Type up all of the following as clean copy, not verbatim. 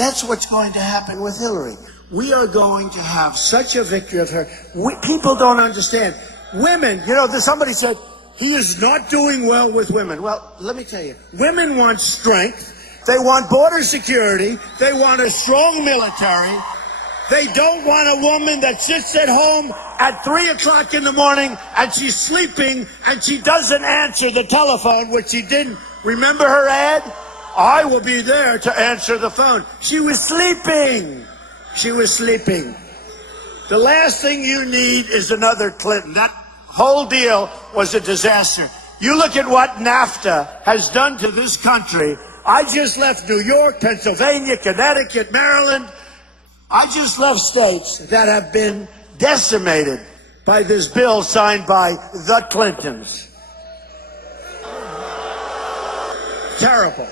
That's what's going to happen with Hillary. We are going to have such a victory of her. People don't understand. Women, you know, somebody said, he is not doing well with women. Well, let me tell you, women want strength. They want border security. They want a strong military. They don't want a woman that sits at home at 3 o'clock in the morning and she's sleeping and she doesn't answer the telephone, which she didn't. Remember her ad? I will be there to answer the phone. She was sleeping. She was sleeping. The last thing you need is another Clinton. That whole deal was a disaster. You look at what NAFTA has done to this country. I just left New York, Pennsylvania, Connecticut, Maryland. I just left states that have been decimated by this bill signed by the Clintons. Terrible.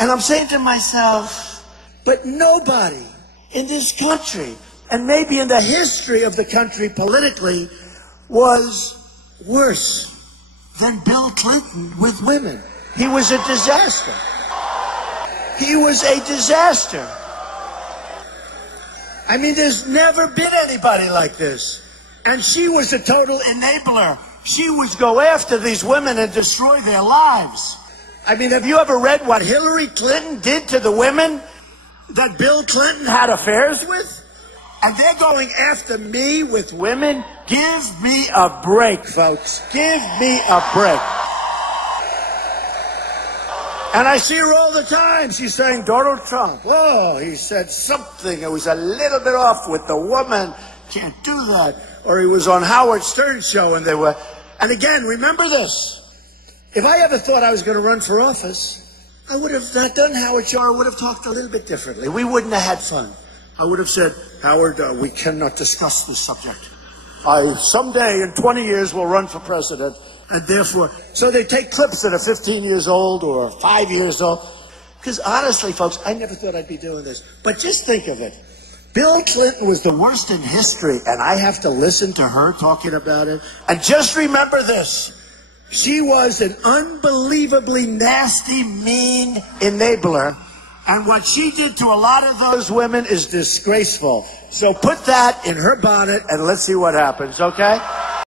And I'm saying to myself, but nobody in this country, and maybe in the history of the country politically, was worse than Bill Clinton with women. He was a disaster. He was a disaster. I mean, there's never been anybody like this. And she was a total enabler. She would go after these women and destroy their lives. I mean, have you ever read what Hillary Clinton did to the women that Bill Clinton had affairs with? And they're going after me with women? Give me a break, folks. Give me a break. And I see her all the time. She's saying, Donald Trump, oh, he said something. It was a little bit off with the woman. Can't do that. Or he was on Howard Stern's show and they were. And again, remember this. If I ever thought I was going to run for office, I would have not done Howard show. I would have talked a little bit differently. We wouldn't have had fun. I would have said, Howard, we cannot discuss this subject. I someday in 20 years will run for president. And therefore, so they take clips that are 15 years old or 5 years old. Because honestly, folks, I never thought I'd be doing this. But just think of it. Bill Clinton was the worst in history, and I have to listen to her talking about it. And just remember this. She was an unbelievably nasty, mean enabler. And what she did to a lot of those women is disgraceful. So put that in her bonnet and let's see what happens, okay?